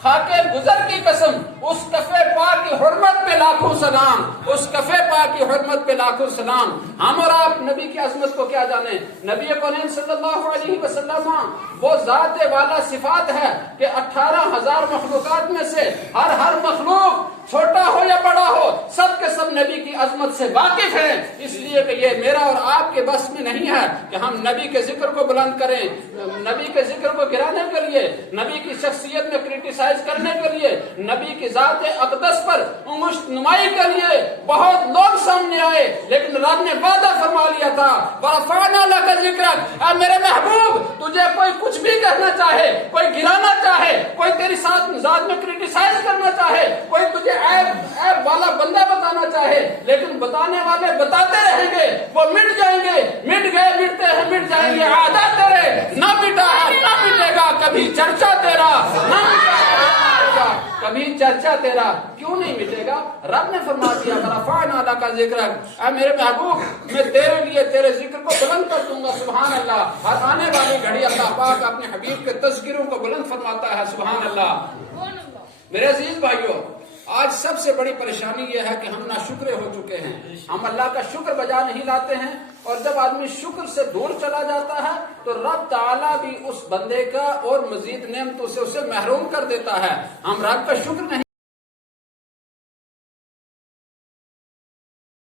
खाके गुजर की कसम, उस कफे पाक की हुर्मत पे लाखों सलाम, उस कफे पाक की हुर्मत पे लाखों सलाम। हम और आप नबी की अजमत को क्या जाने। नबी करीम सल्लल्लाहु अलैहि वसल्लम वो जाते वाला सिफात है कि 18,000 मखलूकात में से हर मखलूक छोटा हो या बड़ा हो, सब के सब नबी की अजमत से वाकिफ हैं। इसलिए कि ये मेरा और आपके बस में नहीं है कि हम नबी के जिक्र को बुलंद करें, नबी के जिक्र को गिराने के लिए, नबी की शख्सियत में क्रिटिसाइज करने के लिए, नबी की जात अक़दस पर उंगुश्त नुमाई के लिए बहुत लोग सामने आए, लेकिन रब ने वादा फरमा लिया था, वरफ़अना लका ज़िक्रक, ऐ मेरे महबूब, तुझे कोई कुछ भी कहना चाहे, कोई गिराना चाहे, कोई तेरी जात में क्रिटिसाइज करना चाहे, कोई तुझे ऐब वाला बंदा बताना चाहे, लेकिन बताने वाले बताते रहेंगे, वो मिट जाएंगे, मिट गए, मिटते हैं, मिट जाएंगे। आधा तेरे ना मिटा है, ना मिटेगा कभी चर्चा तेरा, ना मिटेगा कभी चर्चा तेरा। क्यों नहीं मिटेगा? रब ने फरमा दिया, रफ़अना लका ज़िक्रक, ऐ मेरे महबूब, मैं तेरे लिए तेरे जिक्र को बुलंद कर दूंगा। सुभान अल्लाह। हर आने वाली घड़ी अल्लाह पाक अपने हबीब के तज़किरों को बुलंद फरमाता है। सुभान अल्लाह। मेरे अजीज भाइयों, आज सबसे बड़ी परेशानी यह है कि हम नाशुक्रे हो चुके हैं। हम अल्लाह का शुक्र बजा नहीं लाते हैं, और जब आदमी शुक्र से दूर चला जाता है तो रब ताला भी उस बंदे का और मजीद नेमतों से उसे महरूम कर देता है। हम रब का शुक्र नहीं